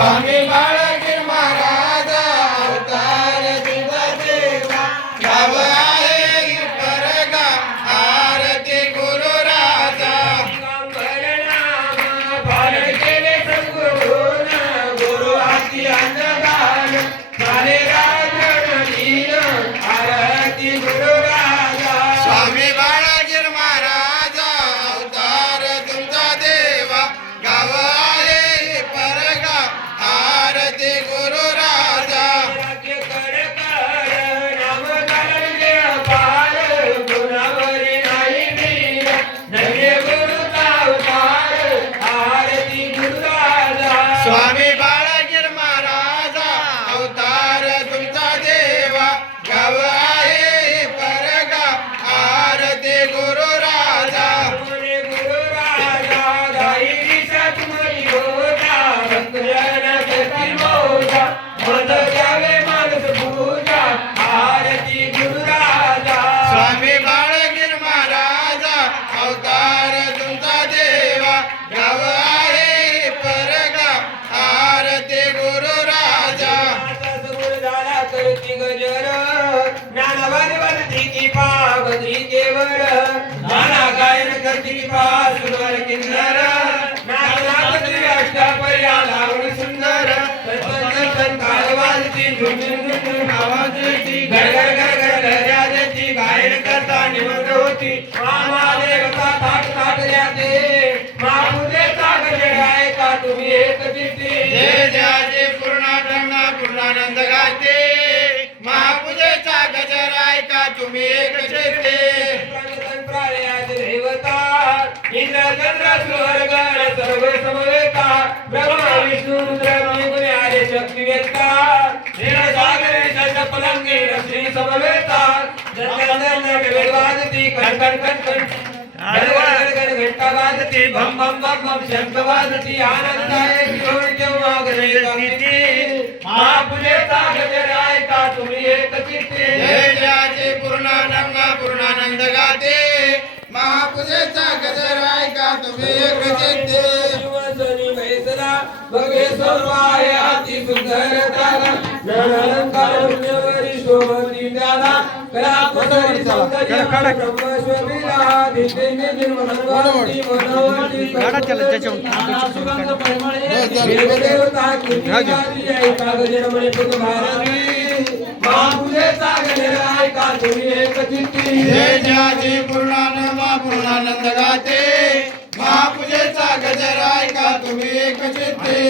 स्वामी बाळाजी महाराज अवतार तुझा देवा गाव आहे परगा आरती गुरु राजा केले सद्गुरून गुरु हाती अंधगान झाले राजनील आरती गुरु राजा स्वामी बाळाजी महाराज अवतार तुमचा देवा गाव आहे परगा आरती गुरु राजा स्वामी बाळाजी महाराज अवतार तुमचा देवा गाव आहे परगा आरती गुरु राजा गुरु राजा गाईचा तुम्ही होता भक्तजन मोजा मद द्यावे मानस पूजा आरती गुरु राजा स्वामी बाळाजी महाराज अवतार तुमचा देवा गाव आहे परगा आरती गुरु राजा गुरुदारा करती गजर ज्ञानवादी वरती की पावती केवळ नाना गायन करती की सुंदर किन्नर नागनाथी अष्टपर्या लावणी सुंदर काळ वाजती झुंझुन आवाज येती घर घर घर घर लहराती गायन करता निमग्न होती मामा देवता ताट ताट जाते महापूजेचा गजर आहे का तुम्ही एक चित्ती जय जय पूर्णानंद पूर्णानंद गाते महापूजेचा गजर आहे का तुम्ही एक चित्ती देवता इंद्र चंद्र स्वर्गण सर्व समवेता ब्रह्मा विष्णू रुद्र मणिगुणे आर्य शक्ती वेत्ता निरसागरे जल पलंगे श्री समवेता वेदवादती कण कण कण कण घंटा वाजती भम भम भम भम शंख वाजती आनंदाय किशोर केव्हा गणेश महापूजेचा गजर आहे का तुम्ही एक चित्ते जय जय पूर्णानंद पूर्णानंद गाते महापूजेचा गजर आहे का तुम्ही एक चित्ते शिवजनी बैसला बघे सर्वाय अति सुंदर तारा अलंकार पुण्यवरी शोभती त्याला कला पदरी सौंदर्य ब्रह्मश्वरीला दिसेने निर्मलवती मनोवती गाडा चला त्याच्यावर सुगंध परिमळे देवदेवता कीर्ती जय का गजर म्हणे तुझ भारती महापूजेचा गजर आहे का तुम्ही एक चित्ती जय जय पूर्णानंद पूर्णानंद गाते महापूजेचा गजर आहे का तुम्ही एक चित्ती